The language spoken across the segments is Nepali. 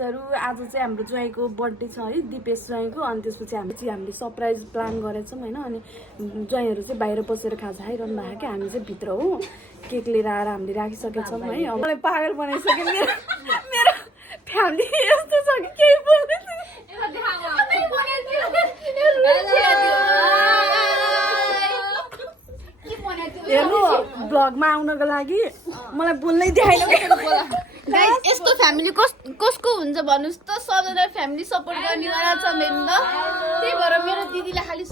गाइजहरु आज चाहिँ हाम्रो ज्वाइँको बर्थडे छ है दिपेश ज्वाइँको अनि त्यसपछि हामीले सरप्राइज प्लान गरेछौं हैन अनि ज्वाइँहरु चाहिँ बाहिर बसेर खाजा खाइरहनु भएको के हामी चाहिँ भित्र हो केक लिएर आएर हामीले राखिसकेछौं है अब मलाई पागल बनाइसक्यो मेरो फ्यामिली यस्तो छ कि केही बोल्दैन हेर्नु ब्लगमा आउनको लागि मलाई बोल्नै दिएन गाइस यस्तो फ्यामिली कसको हुन्छ भन्नुस् त सबैजना फ्यामिली सपोर्ट गर्नेवाला छ मेरो त त्यही भएर मेरो दिदीले खाली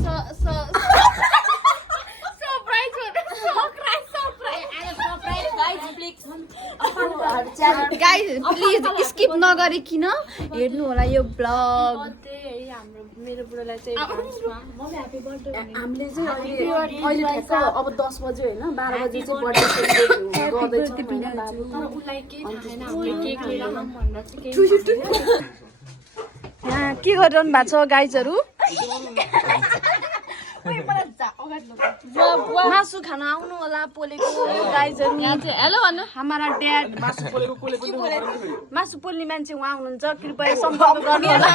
गाइस प्लिज स्किप नगरिकिन हेर्नु होला यो ब्लग मेरो बुढालाई चाहिँ हामीले चाहिँ अहिले ठ्याक्क अब 10 बजे हैन 12 बजे चाहिँ बर्थडे सेलिब्रेट गर्दैछौँ तर उलाई केही थाहा छैन हामीले केक लिएर आउँ भनेर चाहिँ यहाँ के गरिरहनु भएको छ गाइजहरु मासु खान आउनु होला पोलेको गाइजहरु हेलो भन्नु हमारा ड्याड मासु पोल्ने मान्छे उहाँ हुनुहुन्छ कृपया सम्पर्क गर्नु होला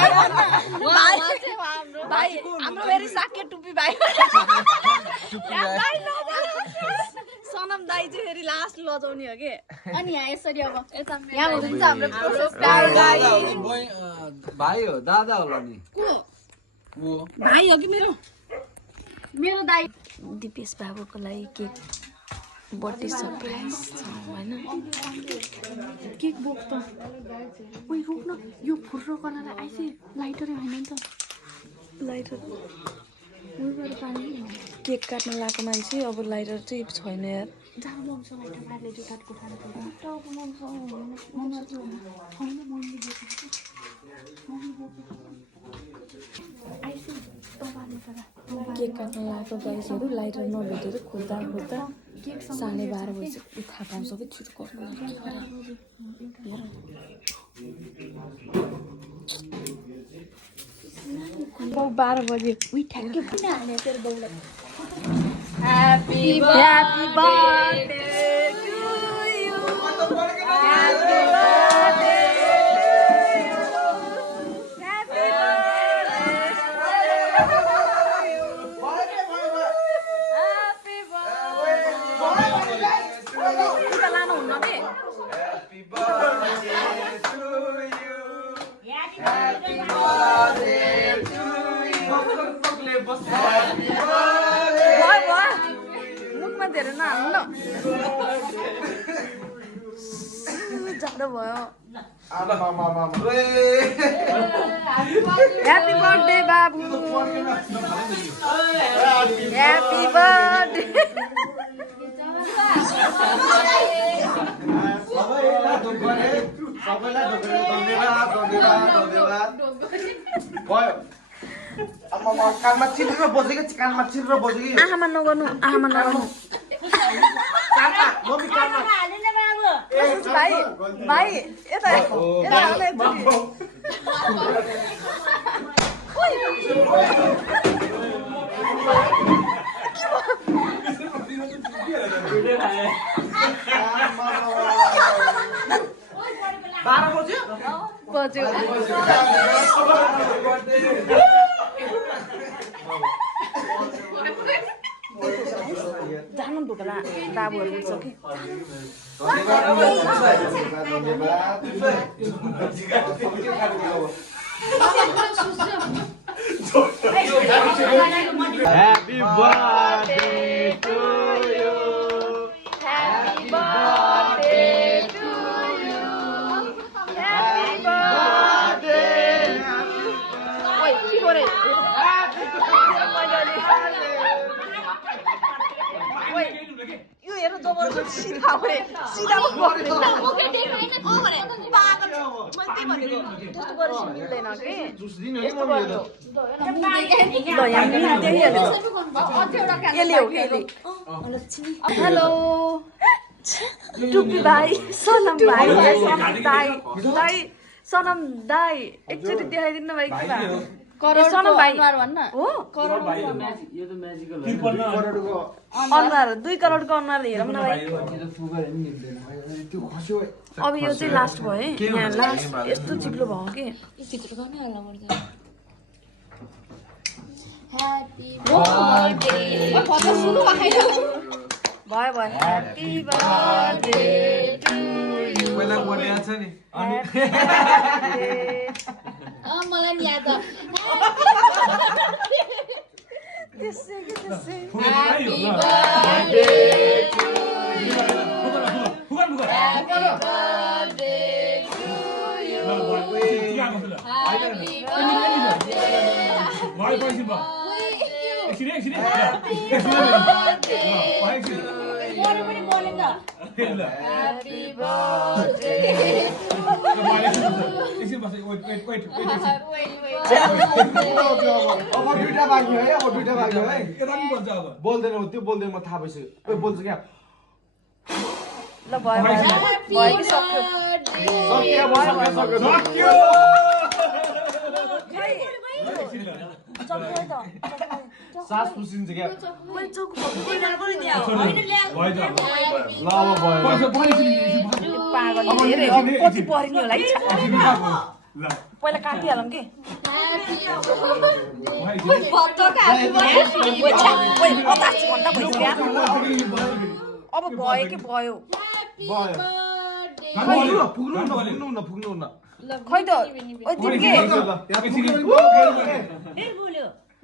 भाइ हाम्रो भेरी साके टुपी भाइ सनम दाइ चाहिँ फेरि लास्ट लजाउने हो के अनि यहाँ यसरी अब यहाँ हुनुहुन्छ हाम्रो भाइ हो दादा होला नि को भाइ हो कि मेरो दाइ दिपेश बाबुको लागि केक बर्थडे सरप्राइज छ हैन केक बोक त ओइ रोक्न यो फुर्रो गर्नलाई आइसे लाइटरै हैन नि त लाइटर उइबाट पानी केक काट्न लागेको मान्छे अब लाइटर चाहिँ छैन यार जहाँ मम्स लाइटर पार्ले जो काटको खाना केक काट्न लागेको गाइसहरु लाइटर नभेटेर खोज्दा 12:30 बजे थाहा पाउँछ कि छिटो गर्नु लाग्यो 12 बजे उइ ठ्याक्कै किन हाल्ने तेरो बाउलाई happy birthday to you happy birthday मुखमा धेरै नहाल्नु न जाडो भयो ह्यापी बर्थडे बाबु ह्यापी बर्थडे कानमा चिरेर बजेको आँखामा नगर्नु भाइ यता बज्यो जानु ढोका बाबुहरू उठ्छ कि Happy birthday to you. Happy birthday to you. Happy birthday. Oi, के गरे? Oi, यो हेर जबरजस्ती सिधा गरे पागल मैले के भनेको त्यस्तो गरेपछि मिल्दैन के यस्तो गर्नु ल यहाँ देखिहाल्यो यसले हो यसले हेलो टुपी भाइ सनम भाइ दाइ सनम दाइ एकचोटि देखाइदिनु भाइ के भयो सनम भाइ अनुहार भन्न हो यो त म्याजिकल हो करोडको अनुहार 2 करोडको अनुहार हेरौँ न भाइ त्यो फुगर नि मिल्दैन त्यो खस्यो अब यो चाहिँ लास्ट भयो है यहाँ लास्ट यस्तो चिप्लो भयो कि भयो ह्याप्पी बर्थडे टु यु पहिला बोलेको छ नि मलाई नि याद त्यसै Happy birthday to you. Happy birthday to you. Happy अब दुईटा बाँकी है बोल्दैन त्यो बोल्दैन म थाहा भइसक्यो ओइ बोल्छ क्या ल भयो कि सक्यो सास पुसिन्छ क्या मैले चोक कोही ल अब भयो पागल धेरै अब कति पर्ने होला कि पहिला काटिहालौँ कि अब भयो कि भयो पुग्नु न खै त ओ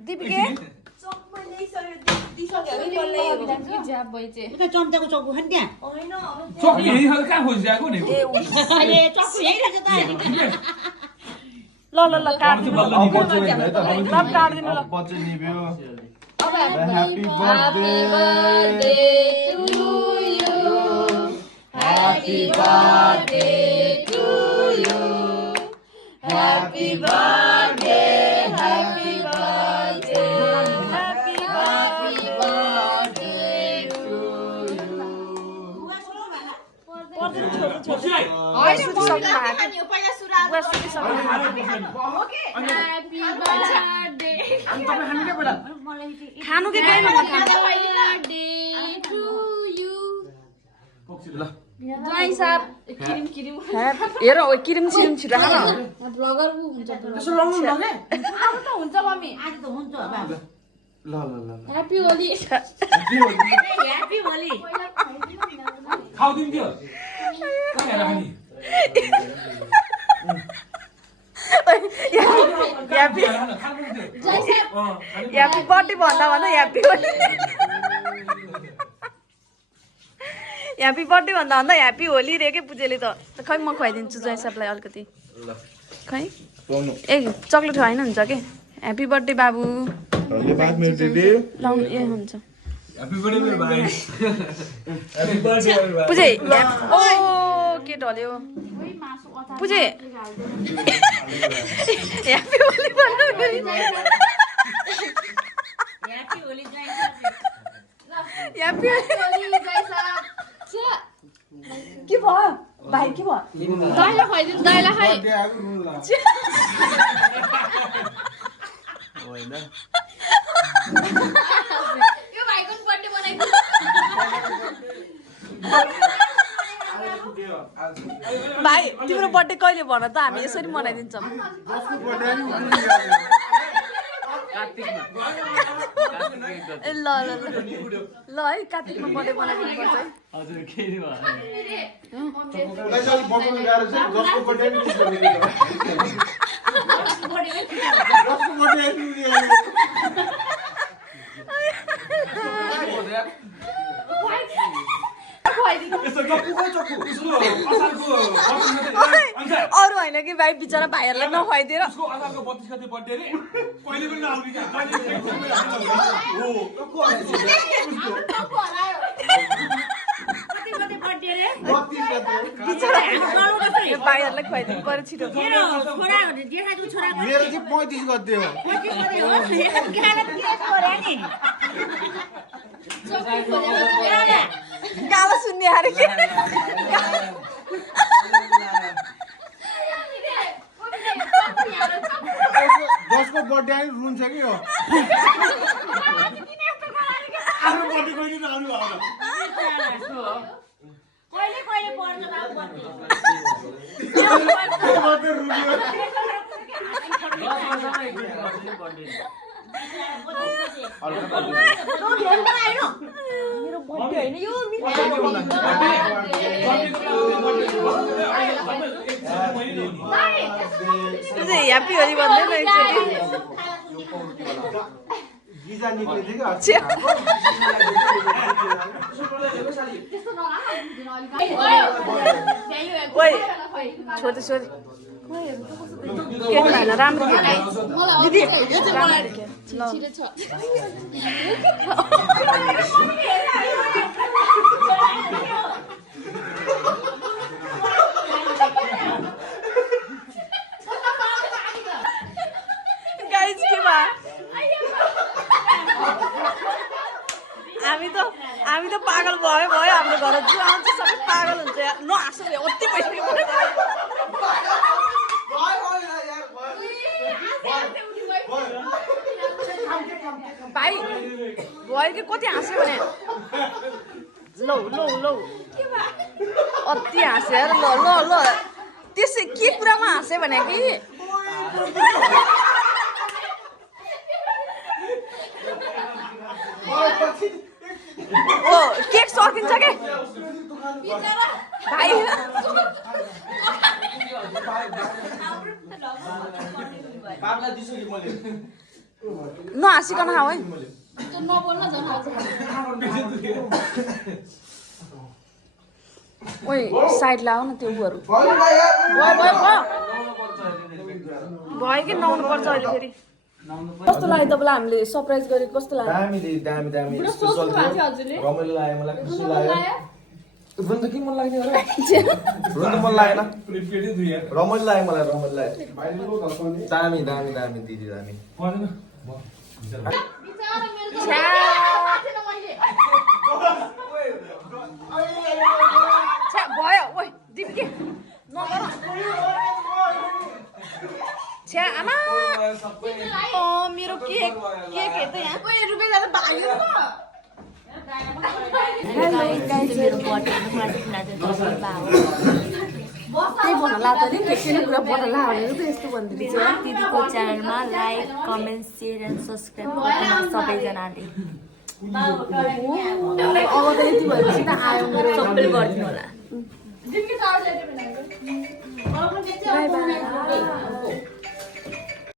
दिपिके चम्चाको चक्कु खान त्यहाँ ल काट्दिनु काट्दिनु ल बच्चे निभ्यो Happy birthday to you. Happy birthday to you. Happy birthday, happy birthday, happy birthday to you. Happy birthday. खानु के केही नखानु जय साहब किरिम हेर ओ किरिम छिटो खान ब्लगर हुन्छ त्यसो लाउनु न के हुन्छ मम्मी आज त हुन्छ ल ह्यापी होली ह्यापी होली खाउदिन त्यो कहाँ राख्ने ह्याप्पी बर्थडे भन्दा ह्याप्पी ह्याप्पी बर्थडे भन्दा ह्याप्पी होली रे के पुजेले त खै म खुवाइदिन्छु जय सबलाई अलिकति खै ए चक्लेट खुवाइन हुन्छ के ह्याप्पी बर्थडे बाबु लाउनु ए हुन्छ ह्यापी बर्थडे भाइ ह्यापी बर्थडे भाइ पुजे ओ के ढल्यो पुजे ह्याप्पी होली भन्नु फेरि ह्यापी होली जय ह्याप्पी होली जय साहब के भयो भाइ के भयो दाइला खुवाइदिनु दाइला खाइ होइन यो भाइको बर्थडे बनाइदिनु भाइ तिम्रो बर्थडे कहिले भन त हामी यसरी मनाइदिन्छौँ ए ल ल ल है कार्तिकमा बर्थडे बनाइदिनु पर्छ है हजुर के भयो यसरी बटन गाएर चाहिँ जसको बर्थडे नि मिस गरिदिनु जसको बर्थडे नि अरू होइन कि भाइ बिचरा भाइहरूलाई नखुवाइदिएर उसको असारको 32 गते बर्थडे रे कहिले पनि नआउने क्या भाइहरूलाई खुवाइदिनु पर्यो छिटो मेरो चाहिँ 35 गते हो गाला सुन्ने अरे के जसको बर्थडे आयो रुन्छ कि हो आफ्नो बर्थडे कहिले नआउनु भयो कहिले कहिले पर्छ बाबु बर्थडे मात्रै रुन्यो ह्याप्पी होली भन्दैन एकचोटि गिजा निक्ले थियो ओइ छोरी छोरी केक खान राम्रो दिदी गाइस के भयो हामी त पागल भयो हाम्रो घर जो आउँछ सबै पागल हुन्छ यार नहाँसो अति पैसा भाइ भयो कि कति हाँस्यो भने लौ लौ लौ अति हाँस्यो यार ल ल ल त्यसै के कुरामा हाँस्यो भने कि ओ केक सकिन्छ के भाइ नहाँसिकन खाऊ है ओइ साइड लाऊ न त्यो बुहरू भयो कि नुहाउनु पर्छ अहिले फेरि कस्तो लाग्यो तपाईँलाई हामीले सरप्राइज गरेको कस्तो लाग्यो दामी स्पेशल थियो रमाइलो लाग्यो मलाई खुसी लाग्यो रुन त के मन लाग्ने हो रुन त मन लागेन रमाइलो लाग्यो मलाई रमाइलो लाग्यो दामी दिदी दामी भयो ओइ दिदी के नगर छ्या आमा मेरो केक हेर्दै यहाँ रुपियाँ जाँदा भाग्यो त्यही भन्न लाग्दा नि के कुरा बढ्न लाग्यो त यस्तो भनिदिनु चाहिँ दिदीको च्यानलमा like comment share and subscribe गर्नु सबैजनाले अब त यति भएपछि त आयो मेरो सबैले गरिदिनु होला बाई बाई